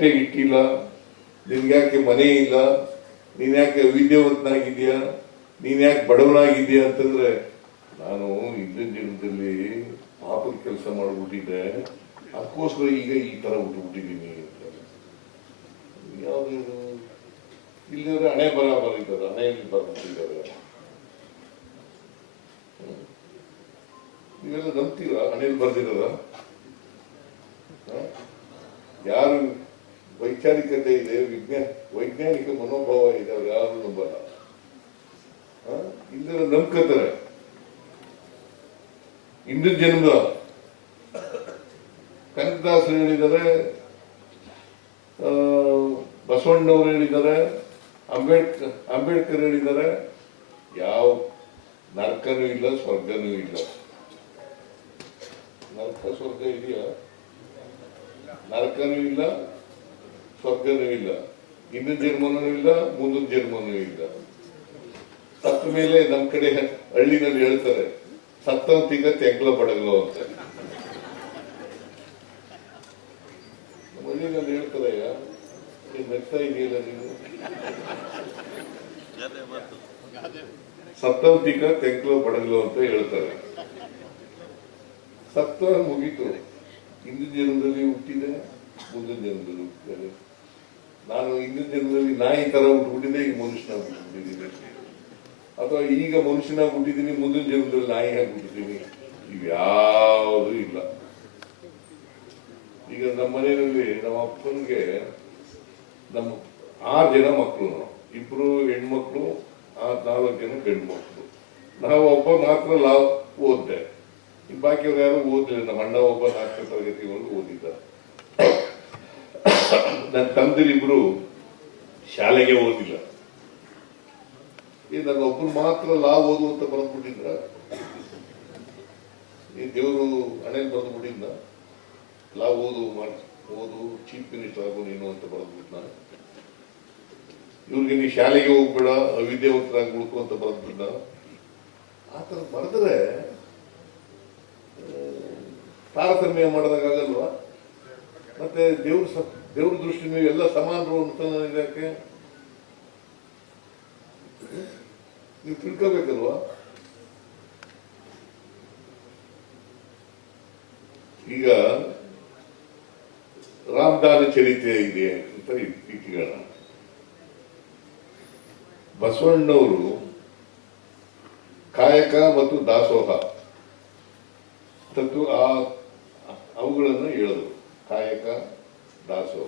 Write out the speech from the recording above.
ಬಟ್ಟೆ ಇಟ್ಟಿಲ್ಲ, ನಿನ್ಗ್ಯಾಕೆ ಮನೆ ಇಲ್ಲ, ನೀನ್ ಯಾಕೆ ವಿದ್ಯಾವಂತನಾಗಿದ್ಯಾ, ನೀನ್ ಯಾಕೆ ಬಡವನಾಗಿದ್ಯಾ ಅಂತಂದ್ರೆ ನಾನು ಹಿಂದಿನ ಜನ್ಮದಲ್ಲಿ ಪಾಪದ ಕೆಲಸ ಮಾಡ್ಬಿಟ್ಟಿದ್ದೆ, ಅದಕ್ಕೋಸ್ಕರ ಈಗ ಈ ತರ ಹುಟ್ಟುಬಿಟ್ಟಿದ್ದೀನಿ ಅಂತ. ಯಾವ್ದು ಇಲ್ಲಿದ್ರೆ ಹಣೆ ಬರೀತಾರೆ, ಹಣೆಯಲ್ಲಿ ಬರ್ಬಿಟ್ಟಿದ್ದಾರೆ. ನೀವೆಲ್ಲ ನಂಬ್ತೀರಾ ಹಣೆಯಲ್ಲಿ ಬರ್ದಿರೋದ? ಯಾರು ವೈಚಾರಿಕತೆ ಇದೆ, ವೈಜ್ಞಾನಿಕ ಮನೋಭಾವ ಇದೆ, ಅವ್ರು ಯಾರು ನಂಬಲ್ಲ. ಇಲ್ಲೆಲ್ಲ ನಂಬ್ಕೋತಾರೆ. ಹಿಂದಿನ ಜನ್ಮದ ಕನಕದಾಸರು ಹೇಳಿದ್ದಾರೆ, ಬಸವಣ್ಣವರು ಹೇಳಿದ್ದಾರೆ, ಅಂಬೇಡ್ಕರ್ ಹೇಳಿದ್ದಾರೆ, ಯಾವ ನರಕನೂ ಇಲ್ಲ ಸ್ವರ್ಗನೂ ಇಲ್ಲ. ನರಕ ಸ್ವರ್ಗ ಇದೆಯಾ? ನರಕನೂ ಇಲ್ಲ ಸ್ವರ್ಗನೂ ಇಲ್ಲ, ಹಿಂದಿನ ಜನ್ಮನೂ ಇಲ್ಲ ಮುಂದಿನ ಜನ್ಮನೂ ಇಲ್ಲ. ಸತ್ತ ಮೇಲೆ ನಮ್ ಕಡೆ ಹಳ್ಳಿನಲ್ಲಿ ಹೇಳ್ತಾರೆ, ಸತ್ತಂತೀಗ ತೆಂಗ್ಲ ಬಡಗಲು ಅಂತ. ನಮ್ಮ ಹಳ್ಳಿನಲ್ಲಿ ಹೇಳ್ತಾರೆ, ಮೆತ್ತ ಇದೆಯಲ್ಲ ನೀನು, ಸತ್ತಂತೀಗ ತೆಂಗ್ಲ ಬಡಗಲು ಅಂತ ಹೇಳ್ತಾರೆ. ಸತ್ತ ಮುಗೀತು, ಹಿಂದಿನ ಜನ್ಮದಲ್ಲಿ ಹುಟ್ಟಿದೆ, ಮುಂದಿನ ಜನ್ಮದಲ್ಲಿ ಹುಟ್ಟಿದ್ದಾರೆ. ನಾನು ಹಿಂದಿನ ಜನ್ಮದಲ್ಲಿ ನಾಯಿ ತರ ಹುಟ್ಟುಬಿಟ್ಟಿದ್ದೆ, ಈಗ ಮನುಷ್ಯನಾಗಿ ಹುಟ್ಟುಬಿಟ್ಟಿದ್ದೀನಿ. ಅಥವಾ ಈಗ ಮನುಷ್ಯನಾಗಿ ಹುಟ್ಟಿದ್ದೀನಿ, ಮುಂದಿನ ಜನ್ಮದಲ್ಲಿ ನಾಯಿ ಆಗಿ ಹುಟ್ಟಿದ್ದೀನಿ. ಇವ್ಯಾವುದೂ ಇಲ್ಲ. ಈಗ ನಮ್ಮ ಮನೆಯಲ್ಲಿ ನಮ್ಮ ಅಪ್ಪನಿಗೆ ನಮ್ಮ 6 ಜನ ಮಕ್ಕಳು, 2 ಹೆಣ್ಮಕ್ಳು, 4 ಜನ ಗಂಡು ಮಕ್ಕಳು. ನಾವು ಒಬ್ಬ ಮಾತ್ರ ಓದ್ದೆ, ಬಾಕಿಯವ್ರು ಯಾರು ಓದಲಿಲ್ಲ. ನಮ್ಮ ಅಣ್ಣ ಒಬ್ಬ 4ನೇ ತರಗತಿವರೆಗೂ ಓದಿದ್ದ. ನನ್ನ ತಂದಿರಿಬ್ರು ಶಾಲೆಗೆ ಓದಿಲ್ಲ. ನನ್ನ ಒಬ್ಬರು ಮಾತ್ರ ಓದು ಅಂತ ಬರೆದ್ಬಿಟ್ಟಿದ್ರ, ಈ ದೇವರು ಹಣೆಯಲ್ಲಿ ಬರೆದ್ಬಿಟ್ಟಿದ್ನ, ಓದು ಚೀಫ್ ಮಿನಿಸ್ಟರ್ ಆಗು ನೀನು ಅಂತ ಬರೆದ್ಬಿಟ್ನ. ಇವ್ರಿಗೆ ನೀ ಶಾಲೆಗೆ ಹೋಗ್ಬೇಡ, ಅವಿದ್ಯಾವಂತರಾಗಿ ಉಳ್ಕೊ ಅಂತ ಬರೆದ್ಬಿಟ್ನ. ಆತರ ಬರೆದ್ರೆ ತಾರತಮ್ಯ ಮಾಡೋದಾಗಲ್ವಾ? ಮತ್ತೆ ದೇವ್ರ ದೃಷ್ಟಿ ನೀವು ಎಲ್ಲ ಸಮಾನರು ಅಂತ ಇದಕ್ಕೆ ನೀವು ತಿಳ್ಕೋಬೇಕಲ್ವಾ? ಈಗ ರಾಮದಾನ ಚರಿತ್ರೆ ಇದೆ ಅಂತ ಇಟ್ಟಿಗೋಣ. ಬಸವಣ್ಣವರು ಕಾಯಕ ಮತ್ತು ದಾಸೋಹ ತತ್ವ ಅವುಗಳನ್ನು ಹೇಳಿದ್ರು. ಕಾಯಕ ದಾಸೋಹ